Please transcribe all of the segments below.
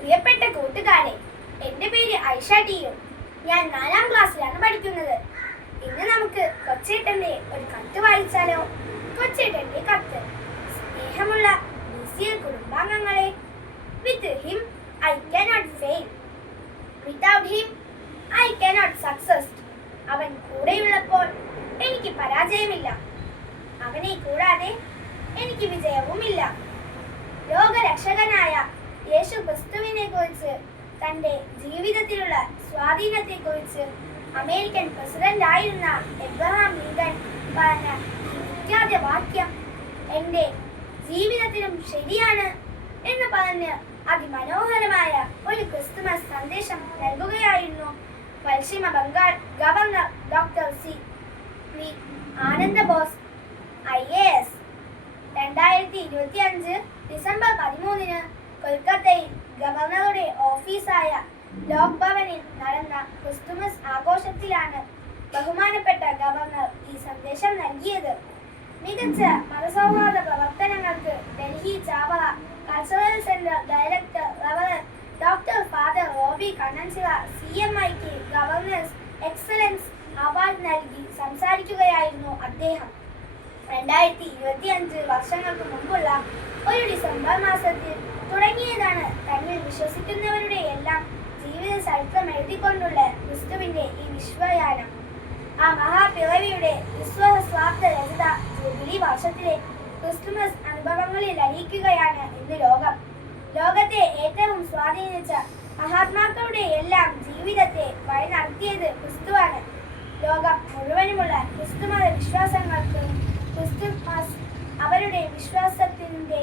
പ്രിയപ്പെട്ട കൂട്ടുകാരെ എന്റെ പേര് ഐഷ ടിയു ഞാൻ നാലാം ക്ലാസ്സിലാണ് പഠിക്കുന്നത്. ഇന്ന് നമുക്ക് കൊച്ചേട്ടന്റെ ഒരു കത്ത് വായിച്ചാലോ? കൊച്ചേട്ടന്റെ കത്ത്. സ്നേഹമുള്ള കുടുംബാംഗങ്ങളെ with him I cannot fail without him I cannot success അവൻ കൂടെയുള്ളപ്പോൾ എനിക്ക് പരാജയമില്ല. അവനെ കൂടാതെ എനിക്ക് വിജയവുമില്ല. ലോകരക്ഷകനായ യേശു ക്രിസ്തുവിനെ കുറിച്ച് തന്റെ ജീവിതത്തിലുള്ള സ്വാധീനത്തെ കുറിച്ച് അമേരിക്കൻ പ്രസിഡന്റ് ആയിരുന്ന എബ്രഹാം ലിങ്കൺ പറഞ്ഞ വിഖ്യാത വാക്യം എന്റെ ജീവിതത്തിലും ശരിയാണ് എന്ന് പറഞ്ഞ് അതിമനോഹരമായ ഒരു ക്രിസ്തുമസ് സന്ദേശം നൽകുകയായിരുന്നു പശ്ചിമ Bengal governor doctor C. V. Ananda Bose I. A. S. രണ്ടായിരത്തി ഇരുപത്തി അഞ്ച് ഡിസംബർ പതിമൂന്നിന് കൊൽക്കത്തയിൽ ഗവർണറുടെ ഓഫീസായ ലോക് ഭവനിൽ നടന്ന ക്രിസ്തുമസ് ആഘോഷത്തിലാണ് ബഹുമാനപ്പെട്ട ഗവർണർ ഈ സന്ദേശം നൽകിയത്. മികച്ച മതസൗഹാർദ്ദ പ്രവർത്തനങ്ങൾക്ക് Delhi Chavara cultural centre director reverend doctor father Roby Kannanchira C M ഐക്ക് ഗവർണേഴ്സ് എക്സലൻസ് അവാർഡ് നൽകി സംസാരിക്കുകയായിരുന്നു അദ്ദേഹം. രണ്ടായിരത്തി ഇരുപത്തി അഞ്ച് വർഷങ്ങൾക്ക് മുമ്പുള്ള ഒരു ഡിസംബർ മാസത്തിൽ തുടങ്ങിയതാണ്. തന്നിൽ വിശ്വസിക്കുന്നവരുടെ എല്ലാം ജീവിത ചരിത്രം എഴുതിക്കൊണ്ടുള്ള ക്രിസ്തുവിന്റെ ഈ വിശ്വയാനം ആ മഹാപിറവിയുടെ വിശ്വസ്വാർത്ഥ രചിത ജൂബിലി വർഷത്തിലെ ക്രിസ്തുമസ് അനുഭവങ്ങളിൽ അലിയിക്കുകയാണ് ഇന്ന് ലോകം. ലോകത്തെ ഏറ്റവും സ്വാധീനിച്ച മഹാത്മാക്കളുടെ എല്ലാം ജീവിതത്തെ വഴി നടത്തിയത് ക്രിസ്തുവാണ്. ലോകം മുഴുവനുമുള്ള ക്രിസ്തുമത വിശ്വാസങ്ങൾക്ക് ക്രിസ്തുമസ് അവരുടെ വിശ്വാസത്തിന്റെ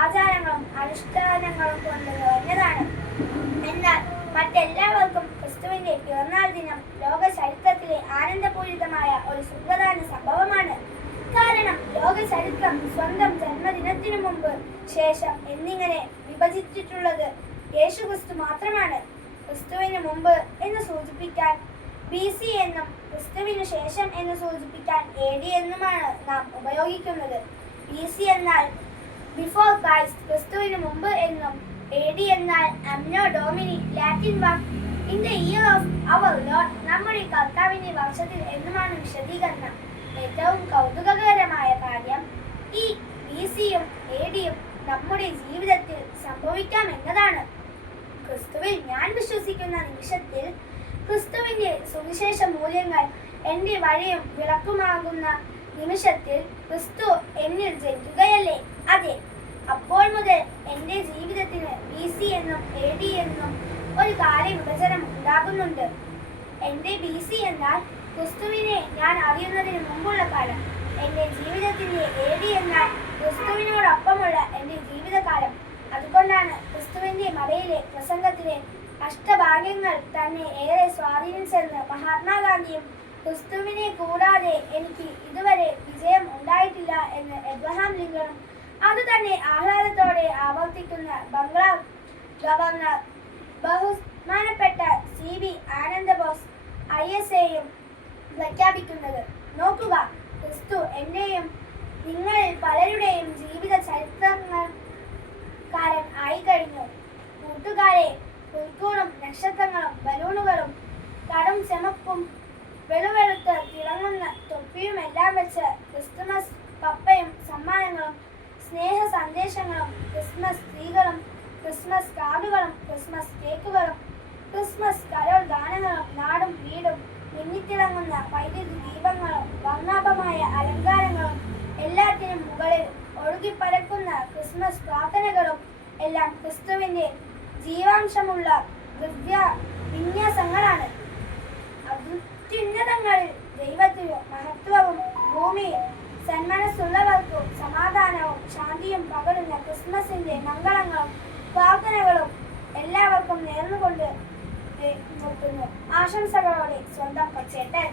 ആചാരങ്ങളും അനുഷ്ഠാനങ്ങളും കൊണ്ട് നിറഞ്ഞതാണ്. എന്നാൽ മറ്റെല്ലാവർക്കും ക്രിസ്തുവിന്റെ പിറന്നാൾ ദിനം ലോക ചരിത്രത്തിലെ ആനന്ദപൂരിതമായ ഒരു സുപ്രധാന സംഭവമാണ്. കാരണം ലോക ചരിത്രം സ്വന്തം ജന്മദിനത്തിനു മുമ്പ് ശേഷം എന്നിങ്ങനെ വിഭജിച്ചിട്ടുള്ളത് യേശു ക്രിസ്തു മാത്രമാണ്. ക്രിസ്തുവിന് മുമ്പ് എന്ന് സൂചിപ്പിക്കാൻ ബി സി എന്നും ക്രിസ്തുവിന് ശേഷം എന്ന് സൂചിപ്പിക്കാൻ എ ഡി എന്നുമാണ് നാം ഉപയോഗിക്കുന്നത്. ബി സി എന്നാൽ ബിഫോർ ക്രൈസ്റ്റ് ക്രിസ്തുവിന് മുമ്പ് എന്നും എ ഡി എന്നാൽ anno ഡോമിനി Latin walk. In the year of our Lord നമ്മുടെ കർത്താവിന്റെ വർഷത്തിൽ എന്നുമാണ് വിശദീകരണം. ഏറ്റവും കൗതുകകരമായ കാര്യം ഈ ബി സിയും എ ഡിയും നമ്മുടെ ജീവിതത്തിൽ സംഭവിക്കാം എന്നതാണ്. ക്രിസ്തുവിൽ ഞാൻ വിശ്വസിക്കുന്ന നിമിഷത്തിൽ ക്രിസ്തുവിന്റെ സുവിശേഷ മൂല്യങ്ങൾ എന്റെ വഴിയും വിളക്കുമാകുന്ന നിമിഷത്തിൽ ക്രിസ്തു എന്നിൽ ജനിക്കുകയല്ലേ? അതെ. അപ്പോൾ മുതൽ എന്റെ ജീവിതത്തിന് ബി സി എന്നും എ ഡി എന്നും ഒരു കാര്യവിഭജനം ഉണ്ടാകുന്നുണ്ട്. എന്റെ ബി സി എന്നാൽ ക്രിസ്തുവിനെ ഞാൻ അറിയുന്നതിന് മുമ്പുള്ള കാലം. എന്റെ ജീവിതത്തിന്റെ എ ഡി എന്നാൽ ക്രിസ്തുവിനോടൊപ്പമുള്ള എന്റെ ജീവിതകാലം. അതുകൊണ്ടാണ് ക്രിസ്തുവിന്റെ മലയിലെ പ്രസംഗത്തിലെ അഷ്ടഭാഗ്യങ്ങൾ തന്നെ ഏറെ സ്വാധീനിച്ചെന്ന് മഹാത്മാഗാന്ധിയും ക്രിസ്തുവിനെ കൂടാതെ എനിക്ക് ഇതുവരെ വിജയം ഉണ്ടായിട്ടില്ല എന്ന് എബ്രഹാം ലിങ്കണും അതുതന്നെ ആഹ്ലാദത്തോടെ ആവർത്തിക്കുന്ന ബംഗ്ലാവ് ഗവർണർ ബഹുമാനപ്പെട്ട C B Ananda Bose I S എയും പ്രഖ്യാപിക്കുന്നത്. നോക്കുക ക്രിസ്തു എന്നെയും നിങ്ങളിൽ പലരുടെയും ജീവിത ചരിത്രങ്ങൾ കാരൻ ആയി കഴിഞ്ഞു കൂട്ടുകാരെ പുൽക്കൂടും നക്ഷത്രങ്ങളും ബലൂണുകളും കടും ചെമപ്പും വെളുവെളുത്ത് തിളങ്ങുന്ന തൊപ്പിയും എല്ലാം വെച്ച് ക്രിസ്തുമസ് പപ്പയും സമ്മാനങ്ങളും സ്നേഹ സന്ദേശങ്ങളും ക്രിസ്മസ് സ്ത്രീകളും ക്രിസ്മസ് കാർഡുകളും ക്രിസ്മസ് കേക്കുകളും ക്രിസ്മസ് കരോൾ ഗാനങ്ങളും നാടും വീടും മിന്നിത്തിളങ്ങുന്ന വൈദ്യുതി ദീപങ്ങളും വർണാഭമായ അലങ്കാരങ്ങളും എല്ലാത്തിനും മുകളിൽ ഒഴുകിപ്പരക്കുന്ന ക്രിസ്മസ് പ്രാർത്ഥനകളും എല്ലാം ക്രിസ്തുവിന്റെ ജീവാംശമുള്ള ദിവ്യ വിന്യാസങ്ങളാണ്. ശാന്തിയും പകരുന്ന ക്രിസ്മസിന്റെ മംഗളങ്ങളും പ്രാർത്ഥനകളും എല്ലാവർക്കും നേർന്നുകൊണ്ട് നിർത്തുന്നു. ആശംസകളോടെ സ്വന്തം കൊച്ചേട്ടൻ.